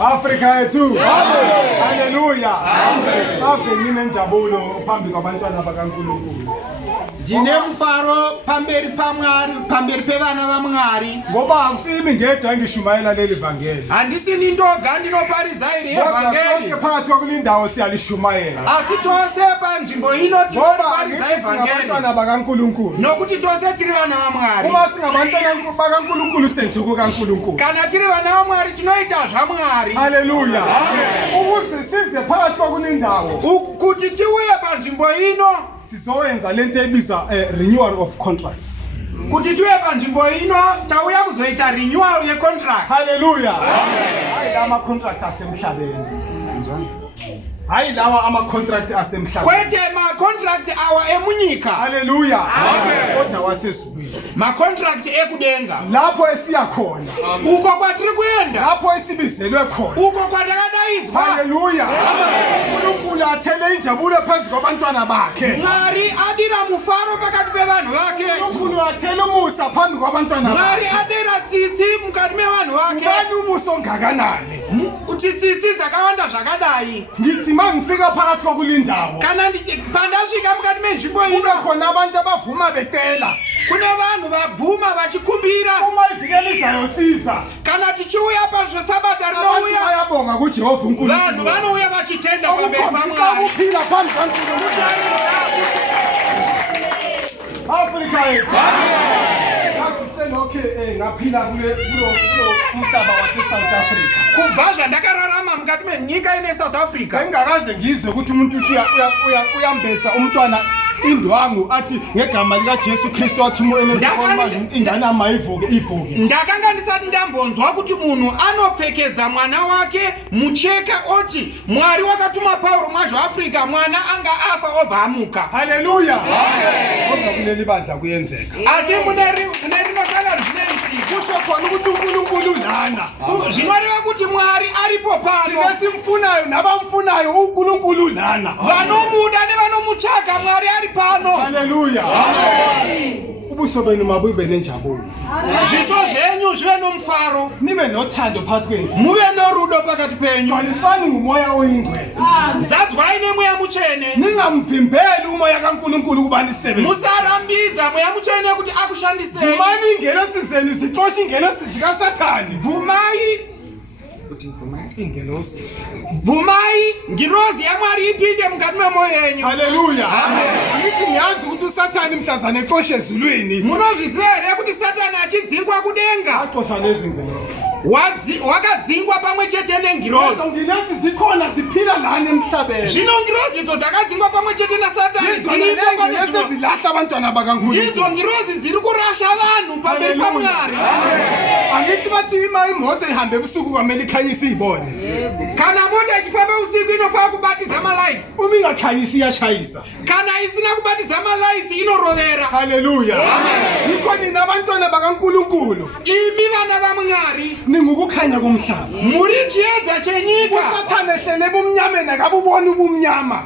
Africa yethu. Haleluya. Ave nginenjabulo phambi kwabantwana bakaNkulunkulu. Ndinemfaro phamberi pamwari, phamberi pevana vaMwari. Ngoba akusimi ngedwa engishumayela leli vangeli. Handisini ndoga ndinoparidza iri evhangeri. Sonke phakathi kwakulindawo siyalishumayela. Asi tose panzvimbo ino tinoparidza evhangeri. Abantwana bakaNkulunkulu. Nokuti tose tiri vana vaMwari. Uma singabantwana bakaNkulunkulu senze kukaNkulunkulu. Kana tiri vana vaMwari tinoita zvaMwari. Haleluya. Ukuze size phakathi kwakulindawo. Kuti tiuye panzvimbo ino sizoyenza lento ebizwa renewal of contracts. Kuti tiuye panzvimbo ino tauya kuzoita renewal yecontract. Haleluya. Hayi lama contract asemhlabeni. Hayi lawa ama contract asemhlabeni. Kwete ma contract awa emunyika. Haleluya. Kodwa wasesibili. Ma contract ekudenga. Lapho esiya khona. Uko kwatiri kuenda. Lapho esibizelwe khona. Uko kwatakadaidzwa. Haleluya. uNkulunkulu athele injabulo phezu kwabantwana bakhe. Mwari adira mufaro pakati pevanhu vake. uNkulunkulu athele umusa phambi kwabantwana bakhe. Mwari adira tsitsi mukati mevanhu vake. Ngubani umusa ongakanani? Tsitsi dzakawanda zvakadai. Ngithi mangifika phakathi kwakulindawo. Kana pandasvika mukati menzvimbo ino. Kube khona abantu abavuma betela. Kune vanhu vabvuma vachikumbira. Uma ivhikeli izayosiza. Kana tichiuya pazvesabata rinouya. Bayabonga kuJehova uNkulunkulu. Vanhu vanouya vachitenda pamberi pamwari. Ukuphila phambi kaNkulunkulu. Africa yethu. Ngasiselokhe ngaphila kulo umhlaba wase-South Africa. Kubva zvandakararama mukati menyika ine South Africa. Engakaze ngizwe ukuthi umuntu uyambesa umntwana indwangu athi ngegama lika Jesu Kristu wathuma ingane amayivuke ivuke. Ndakanga ndisati ndambonzwa kuti munhu anopfekedza mwana wake mucheka oti Mwari wakatuma Pauro mwaZvaAfrica mwana anga afa obva amuka. Haleluya. Kodwa kuleli bandla kuyenzeka. Asi mune rinosanga zvinoitika. Kusho khona ukuthi uNkulunkulu lana. Zvinoreva kuti Mwari aripo pano. Simfunayo nabamfunayo uNkulunkulu lana. Vanomuda nevanomutsvaga Mwari ari pano. Haleluya. Ubuso benu mabube nenjabulo. Zviso zvenyu zvive nomufaro. Nibe nothando phakathi kwenu. Muve norudo pakati penyu. Alisani ngumoya oyingcwele. Zadzwai nemweya mutsvene. Ningamvimbeli umoya kaNkulunkulu kuba nisebenze. Musarambidza mweya mutsvene kuti akushandisei. Vumani ingelosi zenu zixoshe ingelosi zikaSathane. Vumai ingelosi. Vumai ngirozi yaMwari ipinde mukati memoyo yenyu. Haleluya. Amen. Ngithi ngiyazi ukuthi uSathane mhlazane exoshe ezulwini. Munozviziva here kuti Satani achidzingwa kudenga. Axosha lezi ngelosi. Wakadzingwa pamwe chete nengirozi. Ngilosi zikhona ziphila lana emhlabeni. Zvino ngirozi idzo dzakadzingwa pamwe chete naSatani ziripo zilahla abantwana bakaNkulunkulu. Ndidzo ngirozi dziri kurasha vanhu pamberi paMwari. Angithi bathi imoto ihambe ebusuku kwamele ikhanyise ibone. Kana mota ikifamba usiku inofaa kubatidza ama-lights. Uma ingakhanyisi iyashayisa. Kana isina kubatidza ama-lights inorovera. Haleluya. Amen. Yikho nina abantwana bakaNkulunkulu. Imi vana vaMwari. Ningukukhanya komhlaba. Muri chiedza chenyika. uSathane ehlele ebumnyameni akabubona ubumnyama.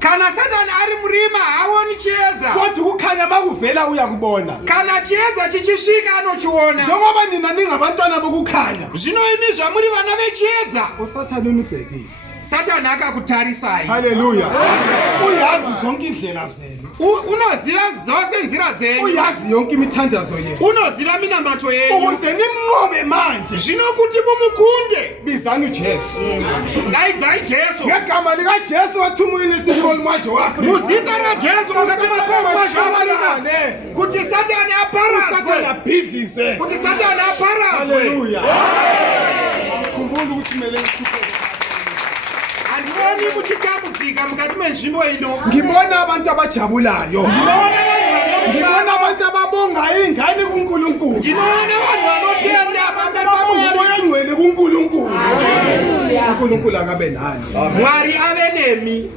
Kana Satani ari murima haoni chiedza. Kodwa ukukhanya bakuvela uyakubona. Kana chiedza chichisvika anochiona. Njengoba nina ningabantwana bokukhanya. Zvino imi zvamuri vana vechiedza. uSathane unibhekile. Satani akakutarisai. Haleluya. Uyazi zonke indlela zenu. Unoziva dzose nzira dzenyu. Uyazi yonke imithandazo yenu. Unoziva minamato yenyu. Ukuze nimnqobe manje. Zvino kuti mumukunde. Bizani uJesu. Daidzai Jesu. Ngegama lika Jesu wathumile isiholo mwaZvaAfrica. Muzita raJesu wakatuma Pauro mwaZvaAfrica. Kuti Satani aparadzwe. Satani abhidlizwe. Kuti Satani aparadzwe. Haleluya. Khumbula ukuthi kumele uhluphe. Andiboni kuchitambudzika mukati menzvimbo ino. Ngibona abantu abajabulayo. Ndinoona vanhu Ngibona abantu ababonga ingane kuNkulunkulu. Ndinoona vanhu vanotenda pamberi paMwari. Umoya ongcwele kuNkulunkulu. uNkulunkulu akabe nani. Mwari ave nemi.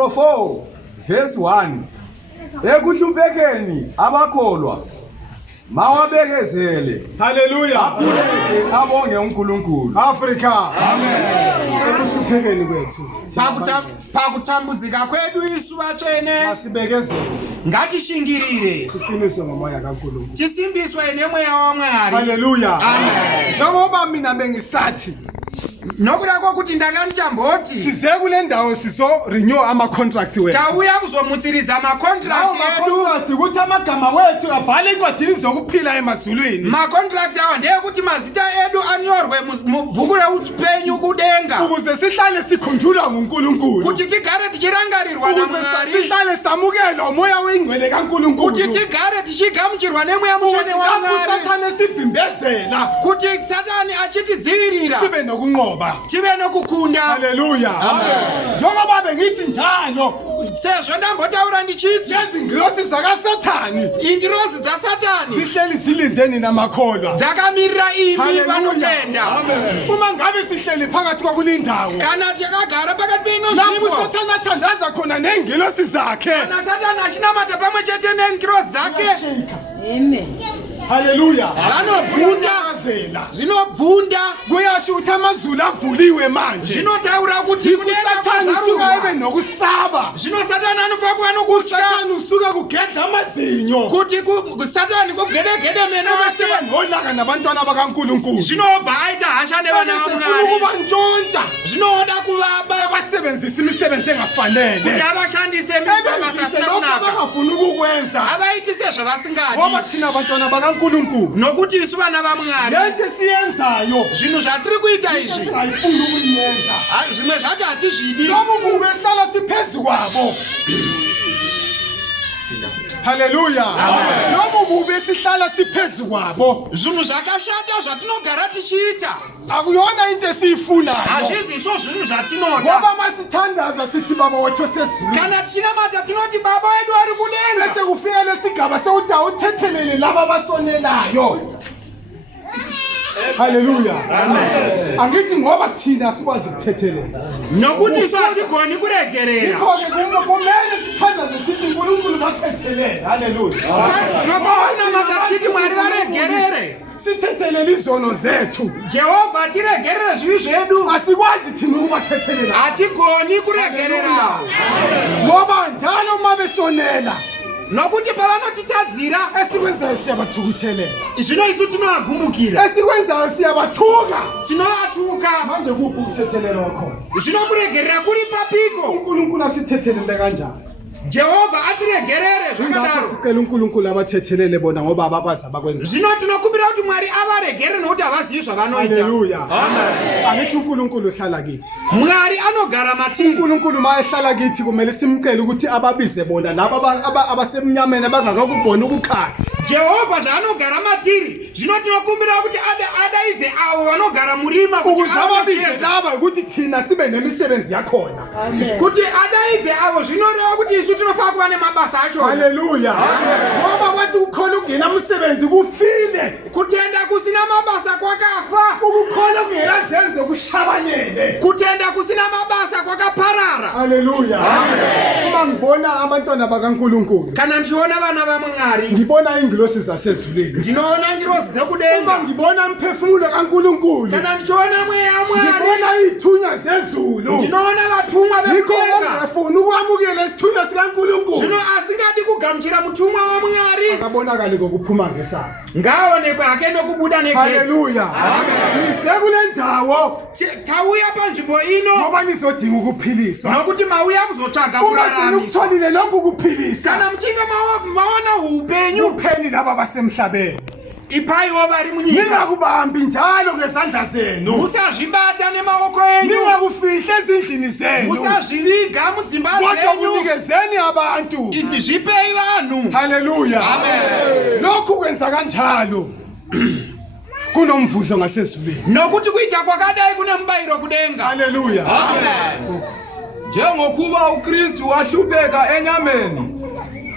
Petro 4 verse 1. Ekuhluphekeni abakholwa mawabekezele. Hallelujah. Akhuleke abonge uNkulunkulu. Africa. Amen. Ekuhluphekeni kwethu. Pakutambudzika kwedu isu vachene Masibekezele. ngatishingirire Siqiniswe ngomoya kaNkulunkulu. tisimbiswe nemweya waMwari. Hallelujah. Amen. Njengoba mina bengisathi nokuda kokuti ndakanichamboti size kule ndawo siso renew ama contracts wethu. tauya kuzomutsiridza makontrakt edu. Contract ukuthi amagama wethu abhale encwadini zokuphila emazulwini. Makontrakt awa ndeyekuti mazita edu anyorwe mubhuku reupenyu kudenga Ukuze sihlale sikhunjulwa nguNkulunkulu. kuti tigare tichirangarirwa naMwari, Ukuze sihlale samukela umoya wengcwele kaNkulunkulu. kuti tigare tichigamuchirwa nemweya mutsvene waMwari, Sathane sivimbezela kuti Satani achitidzivirira sibe nokunqoba. tive nokukunda. Hallelujah. Amen. Njengoba bengithi njalo Sezvo ndambotaura ndichiti izingilosi zakaSathani ingirozi dzasatani sihleli zilindeni namakholwa. dzakamirira imi vanotenda. Amen. Uma ngabe sihleli phakathi kwakulindawo kana takagara pakati peino lapho nzvimbo uSathane athandaza khona nengilosi zakhe. kana Satani achinamata pamwe chete nengirozi dzake Amen. Hallelujah. vanobvunda zvinobvunda. Kuyasho ukuthi amazulu avuliwe manje. Zvinotaura kuti kudenga uSathane usuka kwazarurwa. ebe nokusaba. Zvino Satani anofanira kuva nokutya uSathane usuka kugedla amazinyo. kuti Satani kugedegede meno Bese ake banolaka nabantwana bakaNkulunkulu. zvinobva aita hasha nevana vaMwari, Ukubantshontsa zvinoda kuvaba abasebenzisa imisebenzi engafanele. kuti avashandise mabasa asina kunaka, Abangafuni ukukwenza. avaiti Ngoba sezvavasingadi, thina abantwana bakaNkulunkulu nokuti isu vana vaMwari lento siyenzayo zvinhu zvatiri kuita izvi singayifuni ukuyenza. zvimwe zvacho hatizvidi. Lobu bubi ehlala siphezu kwabo. Hallelujah. Lobu bubi esihlala siphezu kwabo Zvinhu zvakashata zvatinogara tichiita akuyona into esiyifunayo. hazvizisvo zvinhu zvatinoda. Ngoba masithandaza sithi baba wethu osezulwini. Kana tichinamata tinoti baba wedu ari kudenga. Bese kufika lesigaba sewuthi awuthethelele laba abasonelayo. Hallelujah. Amen. Angithi ngoba thina sikwazi ukuthethelela. Nokuti isu hatigoni kuregerera. Ngikho-ke kumele sithandaze sithi uNkulunkulu bathethelela. Hallelujah. Tinofanamata tichiti Mwari varegerere. Sithethelele izono zethu. Jehovha tiregerere zvivi zvedu. Asikwazi thina ukubathethelela. Hatigoni kuregerera. Ngoba njalo uma besonela nokuti pavanotitadzira esikwenzayo siyabathukuthelela. zvino isu tinovagumbukira, Esikwenzayo siyabathuka. tinovatuka. Manje kuphi ukuthethelela wakhona? Zvino kuregerera kuri papiko? uNkulunkulu asithethelele kanjani? Jehovha atiregerere zvakadaro. Sicela uNkulunkulu abathethelele bona ngoba abakwazi abakwenza. Zvino tinokumbira kuti Mwari avaregerere nokuti havazivi zvavanoita. Hallelujah. Amen. Angithi uNkulunkulu uhlala kithi. Mwari anogara matiri. uNkulunkulu mayehlala kithi kumele simcele ukuthi ababize bona labo abasemnyameni abangakakubona ukukhanya. Jehovha zvaanogara matiri, zvino tinokumbira kuti adaidze avo vanogara murima kuti Ukuze ababize avachedza. laba ukuthi thina sibe nemisebenzi yakhona. Kuti adaidze avo zvinoreva kuti isu tinofanira kuva nemabasa acho. Hallelujah. Ngoba bathi ukhona ukungena umsebenzi kufile. Kutenda kusina mabasa kwakafa. Ukukhona ukungena zenzo kushabanele. Kutenda kusina mabasa kwakaparara. Hallelujah. Amen. Uma ngibona abantwana bakaNkulunkulu Kana ndichiona vana vaMwari, ngibona ingilosi zasezulwini. ndinoona ngirozi Uma dzekudenga. ngibona umphefumulo kaNkulunkulu Kana ndichiona mweya waMwari, ngibona izithunywa zezulu. ndinoona vatumwa Yikho vekudenga. ungafuni ukwamukela isithunywa sikaNkulunkulu. Zvino asingadi kugamuchira mutumwa waMwari, Akabonakali kokuphuma ngesabo. ngaonekwe hake nokubuda negedzi. Hallelujah. Amen. Nize kule ndawo Tauya panzvimbo ino ngoba nizodinga ukuphiliswa. nokuti mauya kuzotsvaga Uma kuraramiswa. senukutholile lokhu kuphilisa Kana muchinge maona upenyu, upheni laba basemhlabeni. ipaiwo vari munyika. Ningakubambi njalo ngezandla zenu. Musazvibata nemaoko enyu, Ningakufihle ezindlini zenu. musazviviga mudzimba Kodwa dzenyu. kunikezeni abantu. Zvipei vanhu. Hallelujah. Amen. Lokhu kwenza kanjalo. Kunomvuzo ngasezulwini. Nokuti kuita kwakadai kune mubayiro kudenga. Hallelujah. Amen. Njengokuba uKristu wahlupheka enyameni,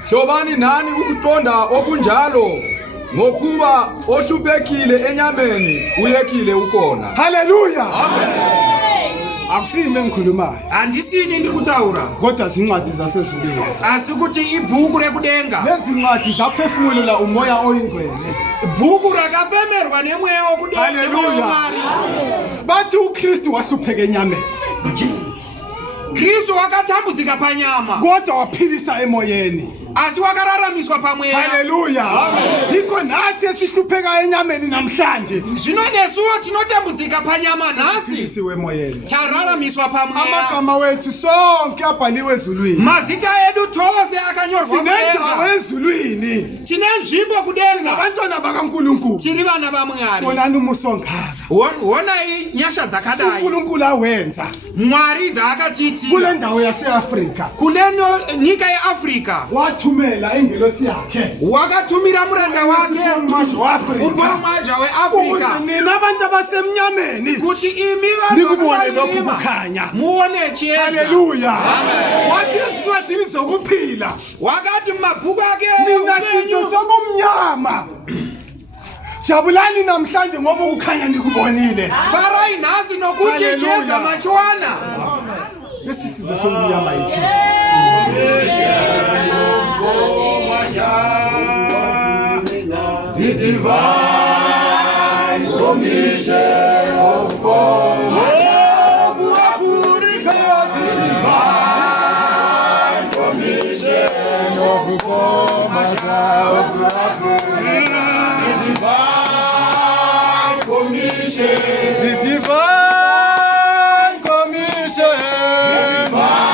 hlobani nani ukuqonda okunjalo ngokuba ohluphekile enyameni uyekile ukona. Hallelujah. Amen. Akusime engikhulumayo. handisini ndiri kutaura Kodwa zincwadi zasezulwini. asi kuti ibhuku rekudenga Lezi ncwadi zaphefumulela umoya oyingcwele. bhuku rakafemerwa nemweya wokudenga Haleluya. Mwari. Bathi uKristu wahlupheka enyameni. kristu wakatambudzika panyama Kodwa waphilisa emoyeni. asi wakararamiswa pamweya Haleluya. Yikho nathi esihlupheka enyameni namhlanje. zvino nesuwo tinotambudzika panyama nhasi Philisiwe emoyeni. tararamiswa pamweya Amagama wethu sonke abhaliwe ezulwini. mazita edu tose akanyorwa Sinendawo kudenga ezulwini. tine nzvimbo kudenga Abantwana bakaNkulunkulu. tiri vana vamwari Bonani umuso ongaka. honai nyasha dzakadai uNkulunkulu awenza mwari dzaakatiitira kule ndawo yaseAfrika. kune nyika yeafrica Wathumela ingelosi yakhe. wakatumira muranda wake Umazwe waAfrika. uporomwaja Ukuze weafrica nina abantu abasemnyameni kuti imi nikubone lokhu vanhu kukhanya. muone chiedza Haleluya. Amen. Wathi ezincwadini zokuphila wakati mumabhuku ake nina sizo upenyu sobumnyama. Jabulani namhlanje ngoba ukukhanya nikubonile. farai nhasi nokuti Haleluya. chiedza machiwana Lesi sizo sobumnyama yithi. The divine commission of God of Africa, the divine commission of God of Africa, the divine commission, the divine commission, the divine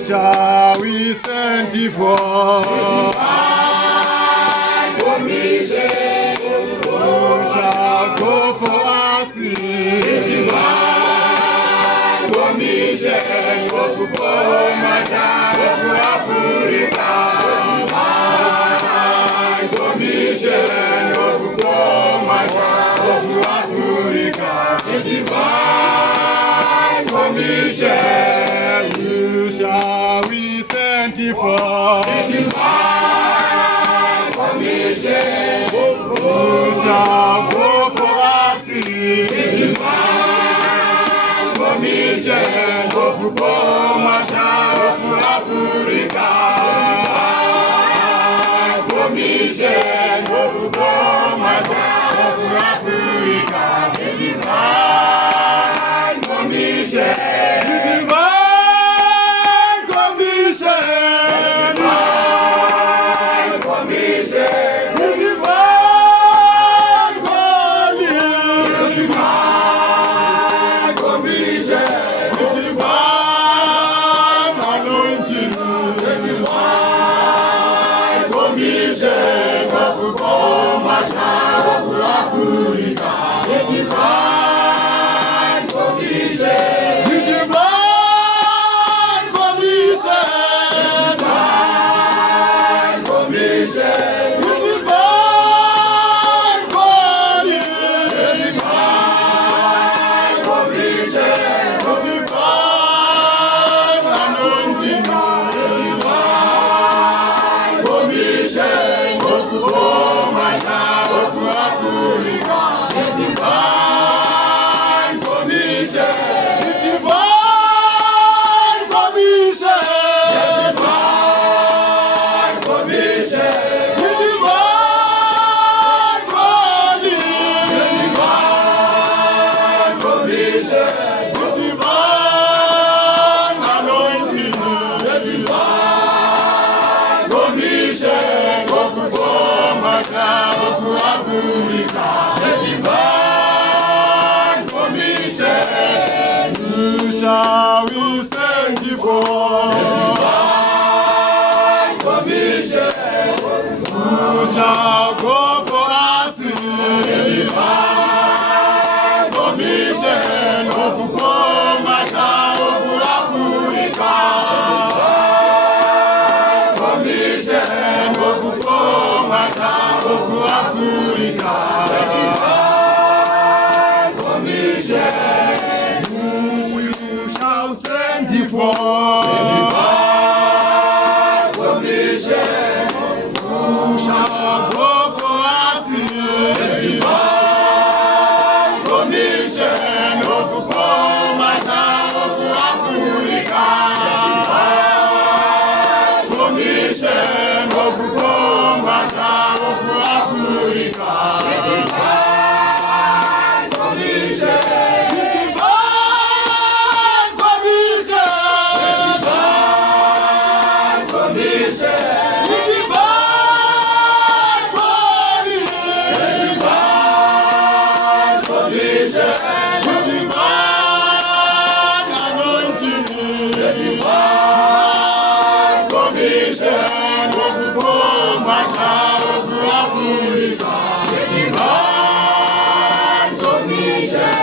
shall we send you for? Shall go for us. The divine commission of God of Africa. The divine commission of God of Africa. The divine commission. You shall we send you for? The divine commission. Who shall go for us? The divine commission of God of Africa. The divine commission of God of Africa. The divine commission. The divine commission. The divine we thank you for divine commission. Who shall go for us in divine commission of Comata of Africa? Divine commission of Comata of Africa. Divine commission. Who you shall send for divine commission? Who shall go for us in divine commission of Comata of Africa? Divine commission of Comata of Africa. Divine commission. Divine commission. Divine commission. Divine commission. Divine anointing. Divine commission of Comata of Africa. Divine commission.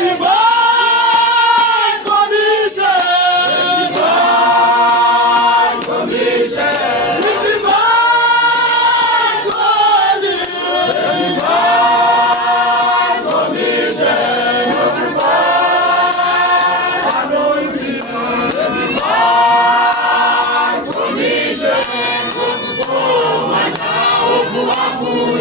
Divine commission. Divine commission. Divine commission. Divine anointing. Divine commission of Comata of Africa.